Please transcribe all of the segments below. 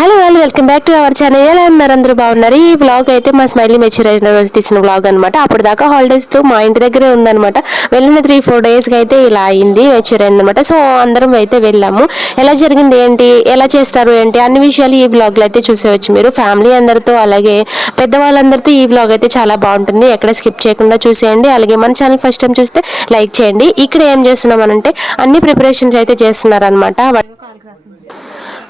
Hello వాళ్ళు welcome back to our channel ఎలా ఉన్నారు అందరూ బాగున్నారు ఈ వ్లాగ్ అయితే మా స్మైలీ మెచ్యూర్ అయిన రోజు తీసిన వ్లాగ్ అనమాట అప్పుడు దాకా హాలిడేస్తో మా ఇంటి దగ్గరే ఉందన్నమాట. వెళ్ళిన త్రీ ఫోర్ డేస్కి అయితే ఇలా అయింది మెచ్యూర్ అయిందనమాట సో అందరం అయితే వెళ్ళాము. ఎలా జరిగింది ఏంటి? ఎలా చేస్తారు ఏంటి? అన్ని విషయాలు ఈ వ్లాగ్లో అయితే చూసేవచ్చు మీరు. ఫ్యామిలీ అందరితో అలాగే పెద్దవాళ్ళందరితో ఈ వ్లాగ్ అయితే చాలా బాగుంటుంది. ఎక్కడ స్కిప్ చేయకుండా చూసేయండి. అలాగే మన ఛానల్ ఫస్ట్ టైం చూస్తే లైక్ చేయండి. ఇక్కడ ఏం చేస్తున్నామనంటే అన్ని ప్రిపరేషన్స్ అయితే చేస్తున్నారనమాట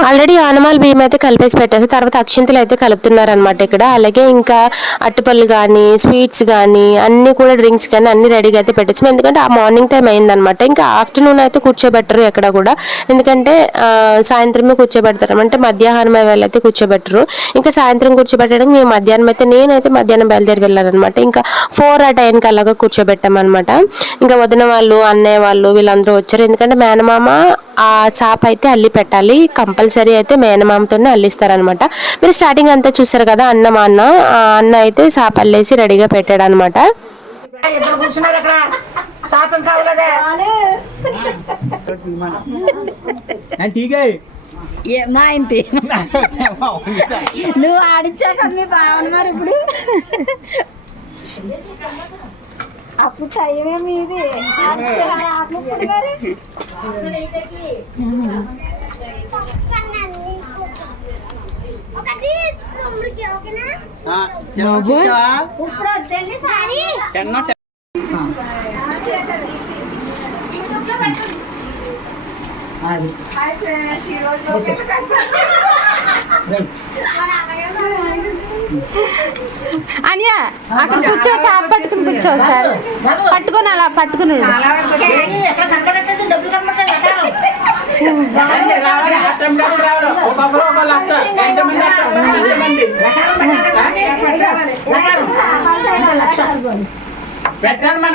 ఆల్రెడీ ఆనమాల్ బియ్యం అయితే కలిపేసి పెట్టేసి తర్వాత అక్షింతలు అయితే కలుపుతున్నారనమాట ఇక్కడ. అలాగే ఇంకా అట్టుపళ్ళు కానీ స్వీట్స్ కానీ అన్ని కూడా డ్రింక్స్ కానీ అన్ని రెడీగా అయితే పెట్టచ్చు ఎందుకంటే ఆ మార్నింగ్ టైం అయిందనమాట ఇంకా ఆఫ్టర్నూన్ అయితే కూర్చోబెట్టరు ఎక్కడ కూడా. ఎందుకంటే సాయంత్రమే కూర్చోబెడతారు. అంటే మధ్యాహ్నం వేళ అయితే కూర్చోబెట్టరు. ఇంకా సాయంత్రం కూర్చోబెట్టడానికి మేము మధ్యాహ్నం అయితే నేనైతే మధ్యాహ్నం బయలుదేరి వెళ్ళానమాట ఇంకా ఫోర్ ఆ టైంకి అలాగా కూర్చోబెట్టామన్నమాట. ఇంకా వదిన వాళ్ళు అన్నయ్య వాళ్ళు వీళ్ళందరూ వచ్చారు. ఎందుకంటే మేనమామ ఆ చాప అయితే అల్లి పెట్టాలి. కంపల్సరీ అయితే మేనమామతోనే అల్లిస్తారనమాట. మీరు స్టార్టింగ్ అంతా చూసారు కదా అన్న మా అన్న. అన్న అయితే చాప అల్లేసి రెడీగా పెట్టాడు అనమాట నువ్వు ఆడించా కదా మీ బావన్నారు ఇప్పుడు? అప్పు చయ్యమే మీది. ఇప్పుడు వద్దండి సారీ అనియా అక్కడ కూర్చో చాప పట్టుకుని కూర్చో ఒకసారి. పట్టుకుని అలా పట్టుకుని లక్ష. మన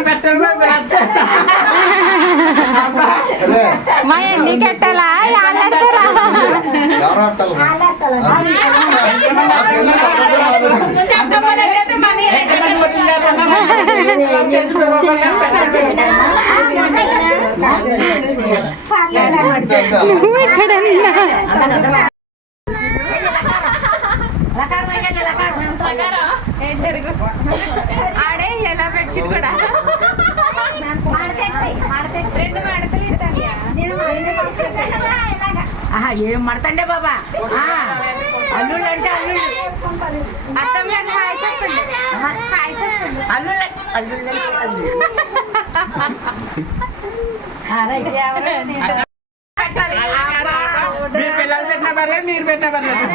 మా ఎన్ని కట్టాలా? ఆలాడతారా ఎంతమంది ఎలా బెడ్షీట్ కూడా. రెండు మడతలు ఇస్తాను ఆహా ఏం మడతండే బాబా? ఆ, అల్లుళ్ళు అంటే అల్లుళ్ళు. అత్తమ్మ హాయ్ చెప్పండి. హాయ్ చెప్పండి. అల్లుళ్ళు అంటే అల్లుళ్ళు అంటే అల్లుళ్ళు. ఆ, రైట్. మీరు పిల్లలు పెట్టినా పర్లేదు మీరు పెట్టినా పర్లేదు.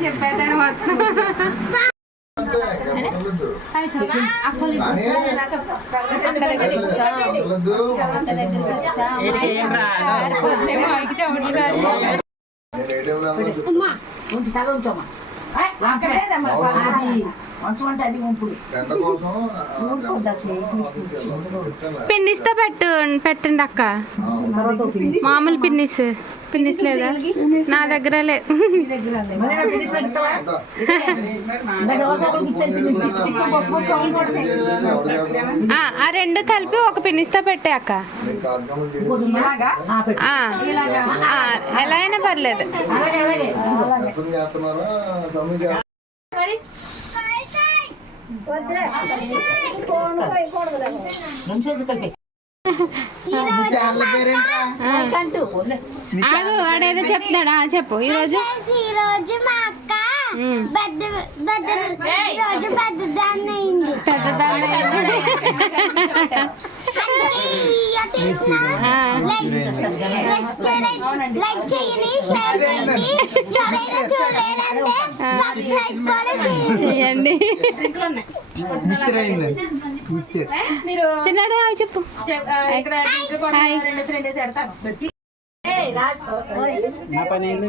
చెప్పేదాన్ని మొత్తం హాయ్ చెప్పు అక్కలు ఏం రాదు మైకి చెమటలు కాదు ఉంచు తల ఉంచమ్మా ఏయ్, వంచమే. అది వంచమంటే అది ఉంపుడు పిన్నిస్తో పెట్టు పెట్టండి అక్క మామూలు పిన్నిస్ పిన్నిస్ లేదా నా దగ్గర. ఆ, ఆ రెండు కలిపి ఒక పిన్నిస్తో పెట్టే అక్క ఆ, పెట్టు. ఆ, ఆ, ఎలా అయినా పర్లేదు కలిపి ఆగు వాడేదో చెప్తాడా చెప్పు. ఈరోజు? ఈ రోజు మా అక్క ఈ రోజు అయింది పెద్దదాన్ని. లైక్ లైక్ చేయండి, లైక్ చేయండి షేర్ చేయండి. ఎవరైనా చూడలేదంటే సబ్స్క్రైబ్ కూడా చేయండి. చేయండి. మిక్చర్ అయింది మిక్చర్ చిన్నాడు హాయ్ చెప్పు. హాయ్. నా పని ఏంది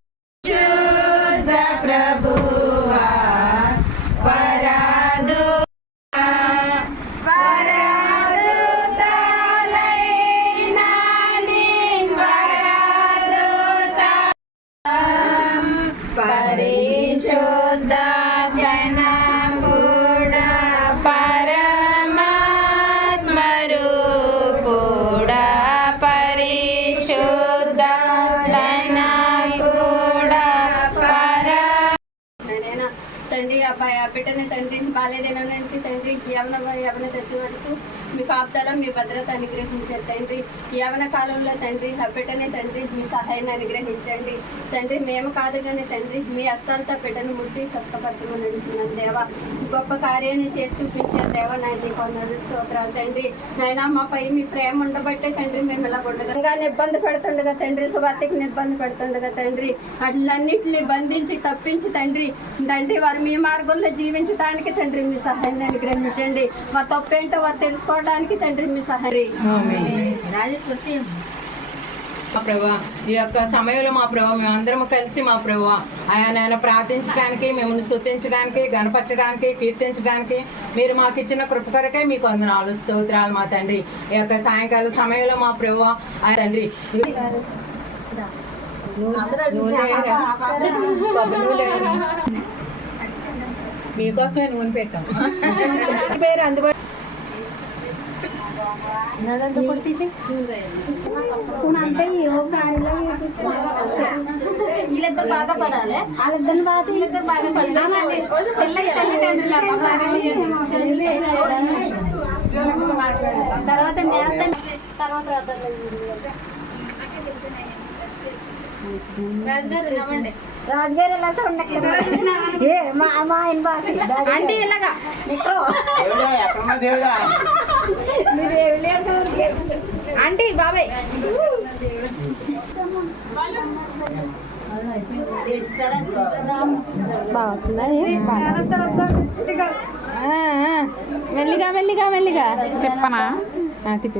తండ్రి బాల్యదినం నుంచి తండ్రి యవన యవన దశ వరకు మీ కాపుదల మీ భద్రత అనుగ్రహించండి. తండ్రి యవన కాలంలో తండ్రి ఆ తండ్రి మీ సహాయాన్ని అనుగ్రహించండి. తండ్రి మేము కాదు కానీ తండ్రి మీ హస్తాలతో బిడ్డను ముట్టి స్వస్థపరచమని దేవ దేవా. గొప్ప కార్యాన్ని చేసి చూపించారు దేవా నాయన వందనాలు స్తోత్రాలు. తండ్రి నాయన మాపై మీ ప్రేమ ఉండబట్టే తండ్రి మేము ఇలా ఉండగా ఇబ్బంది పెడుతుండగా తండ్రి సువార్తకి ఇబ్బంది పెడుతుండగా తండ్రి అట్లన్నిటిని బంధించి తప్పించి తండ్రి తండ్రి వారు మీ మార్గంలో జీవించడానికి తండ్రి మీ సహాయాన్ని అనుగ్రహించండి. మా తప్పేంటో వారు తెలుసుకోవడానికి తండ్రి మీ సహాయం. రాజేష్ వచ్చి మా ప్రభా ఈ యొక్క సమయంలో మా ప్రభా మేమందరం కలిసి మా ప్రభా ఆయన ఆయన ప్రార్థించడానికి మిమ్మల్ని స్తుతించడానికి గణపరచడానికి కీర్తించడానికి మీరు మాకు ఇచ్చిన కృపకరకే మీకు వందనాలు స్తోత్రాలు మా తండ్రి. ఈ యొక్క సాయంకాల సమయంలో మా ప్రభా ఆయన తండ్రి నూనె- మీకోసమే నూనె పెట్టాం. పేరు అందుబాటు వీళ్ళిద్దరు బాగా పడాలి వాళ్ళిద్దరు బాగా వీళ్ళిద్దరు బాగా తర్వాత మేత తర్వాత రాజుగారు ఎలా చూడండి ఏ మా మా ఆయన బాగా అంటే ఇలాగా ఆంటీ బాబాయ్. మెల్లిగా మెల్లిగా మెల్లిగా. చెప్పనా? తిప్పి.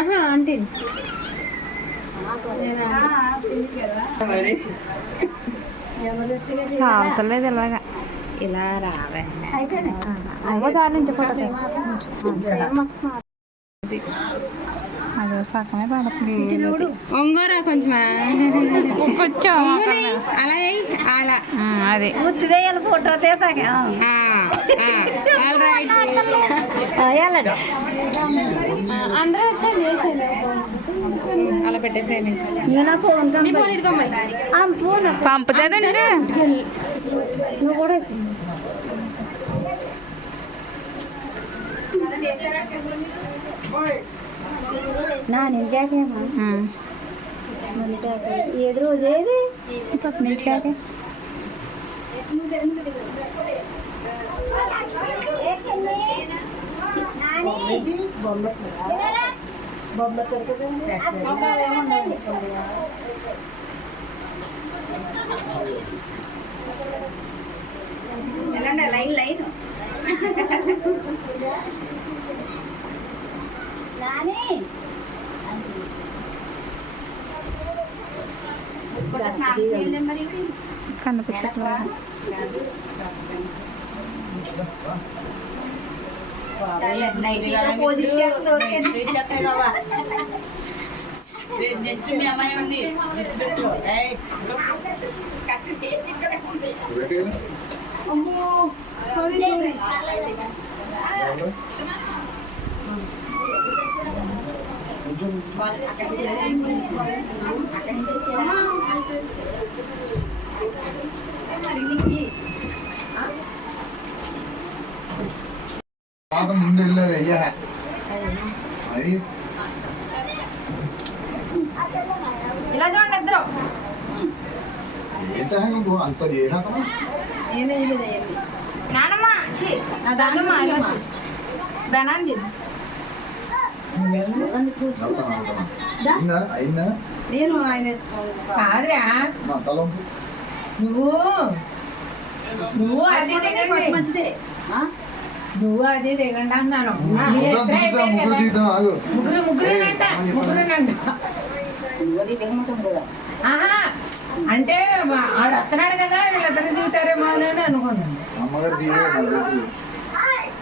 ఆహా ఆంటీ. మరి సాగుతలేదు ఇలాగా ఇలా రావే. ఒకసారి నుంచి ఫోటో అదో సగమే పడుతుంది చూడు. ఒంగోరా కొంచెం కొంచెం అలా అలా. అది. ఫోటో. అందరూ చేసేది అలా పెట్టేసేయండి ఫోన్ పంపుతుందండి నువ్వు కూడా ನಾನು ನಿನ್ಗ್ಯಾಕೇಮ ఏడు రోజు ఏది లైన్ లైన్ మరి కనిపించట్లేదు నెక్స్ట్ మీ అమ్మాయి ఉంది. పెట్టుకో. ఏయ్. పాపం ముందు వెళ్ళలేదు అయ్యా అది ఇలా చూడండి ఇద్దరు ఏంటా నువ్వు అంత చేసాక నానమ్మ ఛీ, నానమ్మ బనాన్ వెళ్తాను వెళ్తాను అయిందా అయిందా నేను ఆయన కాదురా. నువ్వు. నువ్వు అది దిగండి. మంచిదే. నువ్వు అది దిగండి అన్నాను. ముగ్గురు ముగ్గురునంట ముగ్గురునంట ఆహా అంటే ఆడు వస్తున్నాడు కదా వీళ్ళిద్దరు దిగుతారేమో అని అనుకున్నాను.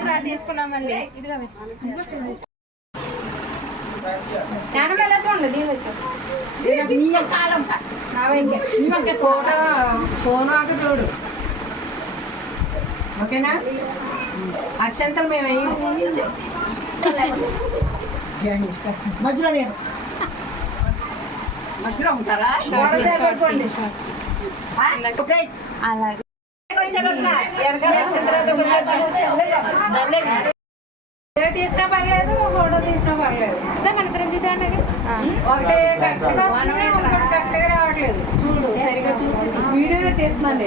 మాయా తీసుకున్నాం మళ్ళీ ఇదిగా ఫోటో ఫోన్ ఆక చూడు. ఓకేనా? అక్షంతలు మేము వెయ్యం మధ్యలో నేను. మధ్యలో ఉంటారా? ఏ తీసినా పర్లేదు ఫోటో తీసినా పర్లేదు ఒకటి కరెక్ట్గా వస్తుంది ఒకటి కరెక్ట్గా రావట్లేదు చూడు సరిగా చూసి వీడియోలో తీస్తున్నాను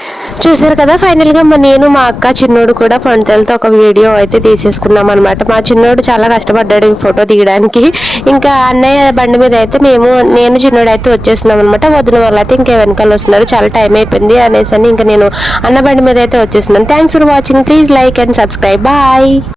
చూసారు కదా ఫైనల్గా మా నేను మా అక్క చిన్నోడు కూడా ఫంటలతో ఒక వీడియో అయితే తీసేసుకున్నాం అనమాట మా చిన్నోడు చాలా కష్టపడ్డాడు ఈ ఫోటో తీయడానికి. ఇంకా అన్నయ్య బండి మీద అయితే మేము నేను చిన్నోడు అయితే వచ్చేస్తున్నాం అనమాట వదిన వాళ్ళు అయితే ఇంకా వెనకాల వస్తున్నారు. చాలా టైం అయిపోయింది అనేసి అని ఇంకా నేను అన్న బండి మీద అయితే వచ్చేస్తున్నాను. Thanks for watching please like and subscribe bye